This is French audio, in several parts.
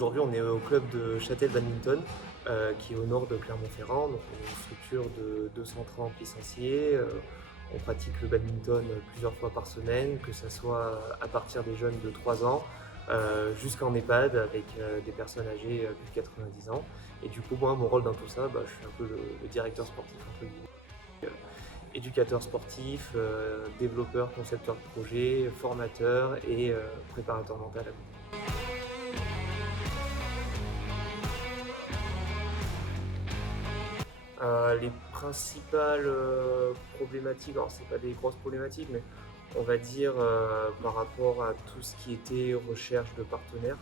Aujourd'hui, on est au club de Châtel Badminton, qui est au nord de Clermont-Ferrand. Donc, on est une structure de 230 licenciés. On pratique le badminton plusieurs fois par semaine, que ce soit à partir des jeunes de 3 ans jusqu'en EHPAD avec des personnes âgées plus de 90 ans. Et du coup, moi, mon rôle dans tout ça, je suis un peu le directeur sportif, entre guillemets. Éducateur sportif, développeur, concepteur de projet, formateur et préparateur mental à côté. Les principales problématiques, alors c'est pas des grosses problématiques, mais on va dire par rapport à tout ce qui était recherche de partenaires,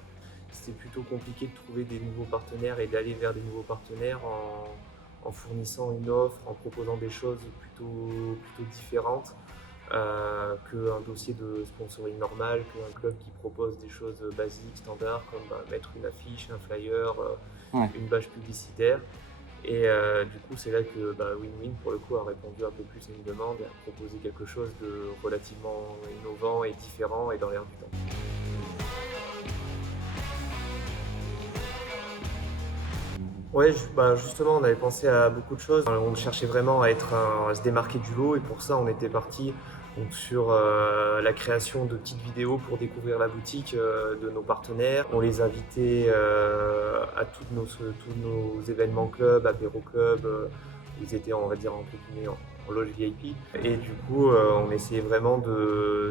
c'était plutôt compliqué de trouver des nouveaux partenaires et d'aller vers des nouveaux partenaires en fournissant une offre, en proposant des choses plutôt différentes qu'un dossier de sponsoring normal, qu'un club qui propose des choses basiques, standards, comme mettre une affiche, un flyer, Ouais. une bâche publicitaire. Et du coup, c'est là que WinWin, pour le coup, a répondu un peu plus à une demande et a proposé quelque chose de relativement innovant et différent et dans l'air du temps. Ouais, justement, on avait pensé à beaucoup de choses. On cherchait vraiment à se démarquer du lot et pour ça, on était parti donc, sur la création de petites vidéos pour découvrir la boutique de nos partenaires. On les invitait à tous nos événements club, apéro club. Ils étaient, on va dire, entre guillemets, en loge VIP. Et du coup, on essayait vraiment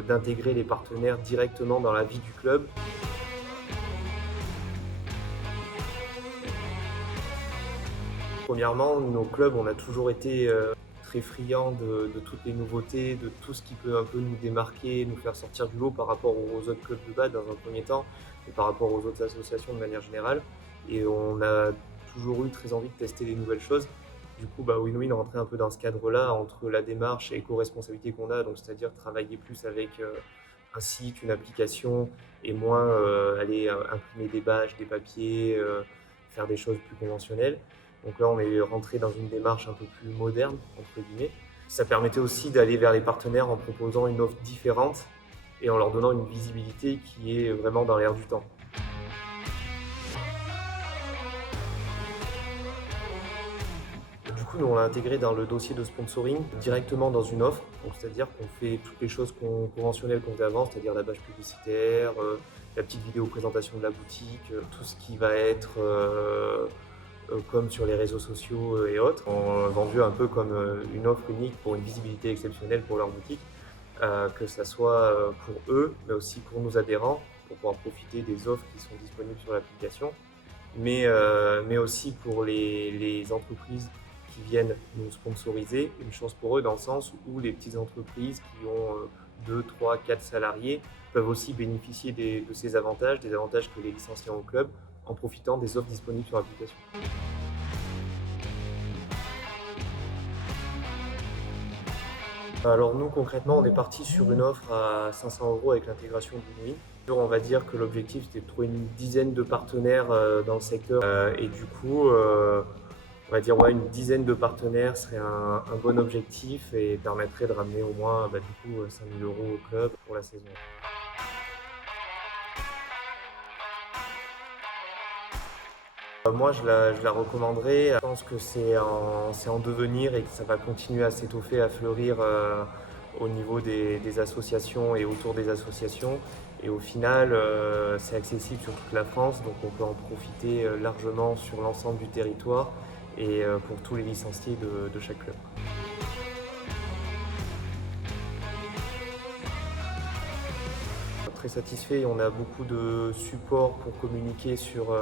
d'intégrer les partenaires directement dans la vie du club. Premièrement, nos clubs, on a toujours été très friands de toutes les nouveautés, de tout ce qui peut un peu nous démarquer, nous faire sortir du lot par rapport aux autres clubs de bad dans un premier temps et par rapport aux autres associations de manière générale. Et on a toujours eu très envie de tester des nouvelles choses. Du coup, WinWin rentrait un peu dans ce cadre-là entre la démarche et éco-responsabilité qu'on a, donc c'est-à-dire travailler plus avec un site, une application et moins aller imprimer des badges, des papiers, faire des choses plus conventionnelles. Donc là, on est rentré dans une démarche un peu plus moderne, entre guillemets. Ça permettait aussi d'aller vers les partenaires en proposant une offre différente et en leur donnant une visibilité qui est vraiment dans l'air du temps. Du coup, nous, on l'a intégré dans le dossier de sponsoring directement dans une offre. Donc, c'est-à-dire qu'on fait toutes les choses conventionnelles qu'on faisait avant, c'est-à-dire la bâche publicitaire, la petite vidéo présentation de la boutique, tout ce qui va être comme sur les réseaux sociaux et autres, ont vendu un peu comme une offre unique pour une visibilité exceptionnelle pour leur boutique, que ce soit pour eux, mais aussi pour nos adhérents, pour pouvoir profiter des offres qui sont disponibles sur l'application, mais aussi pour les entreprises qui viennent nous sponsoriser, une chance pour eux dans le sens où les petites entreprises qui ont 2, 3, 4 salariés peuvent aussi bénéficier de ces avantages, des avantages que les licenciés ont au club, en profitant des offres disponibles sur l'application. Alors nous concrètement on est parti sur une offre à 500 € avec l'intégration de Winwin. On va dire que l'objectif c'était de trouver une dizaine de partenaires dans le secteur et du coup on va dire une dizaine de partenaires serait un bon objectif et permettrait de ramener au moins 5 000 € au club pour la saison. Moi, je la recommanderais. Je pense que c'est en devenir et que ça va continuer à s'étoffer, à fleurir au niveau des associations et autour des associations. Et au final, c'est accessible sur toute la France, donc on peut en profiter largement sur l'ensemble du territoire et pour tous les licenciés de chaque club. Très satisfait, on a beaucoup de support pour communiquer sur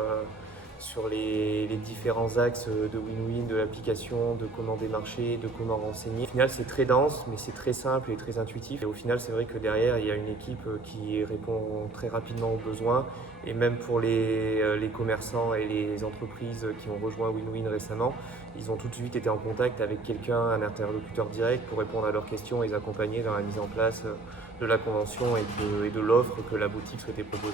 les différents axes de WinWin, de l'application, de comment démarcher, de comment renseigner. Au final, c'est très dense, mais c'est très simple et très intuitif. Et au final, c'est vrai que derrière, il y a une équipe qui répond très rapidement aux besoins. Et même pour les commerçants et les entreprises qui ont rejoint WinWin récemment, ils ont tout de suite été en contact avec quelqu'un, un interlocuteur direct, pour répondre à leurs questions et les accompagner dans la mise en place de la convention et de l'offre que la boutique souhaitait proposer.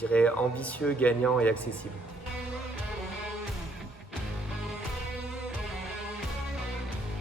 Je dirais ambitieux, gagnant et accessible.